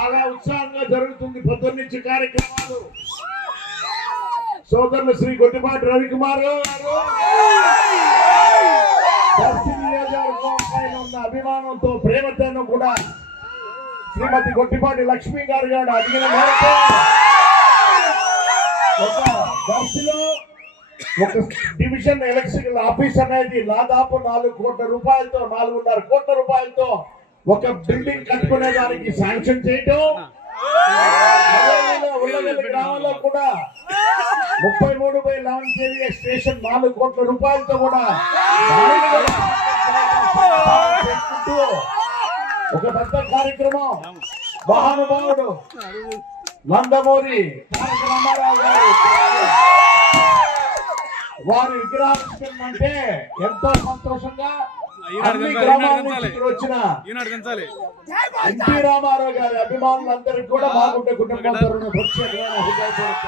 చాలా ఉత్సాహంగా జరుగుతుంది పొద్దున్నుంచి కార్యక్రమాలు. సోదరులు శ్రీ గొట్టిపాటి రవికుమార్ గారు దర్శి నియోజకవర్గం పైన ఉన్న అభిమానంతో ప్రేమతోనూ కూడా శ్రీమతి గొట్టిపాటి లక్ష్మి గారు అడిగిన మేరకు ఒక దర్శిలో ఒక డివిజన్ ఎలక్షన్ ఆఫీస్ అనేది దాదాపు 4 కోట్ల రూపాయలతో 4.5 కోట్ల రూపాయలతో ఒక బిల్డింగ్ కట్టుకునే దానికి శాంక్షన్ చేయటం, ఉల్లగల్లి గ్రామంలో కూడా 33/11 KVA స్టేషన్ 4 కోట్ల రూపాయలతో కూడా చేసుకుంటూ ఒక పెద్ద కార్యక్రమం. మహానుభావుడు నందమూరి తారక రామారావు గారు వారి విగ్రహావిష్కరణ అంటే ఎంతో సంతోషంగా అన్ని గ్రామాల నుంచి వచ్చిన ఎన్టీ రామారావు గారి అభిమానులందరికీ కూడా బాగుండే కుటుంబం తరఫున ప్రత్యేకమైన హృదయపూర్వక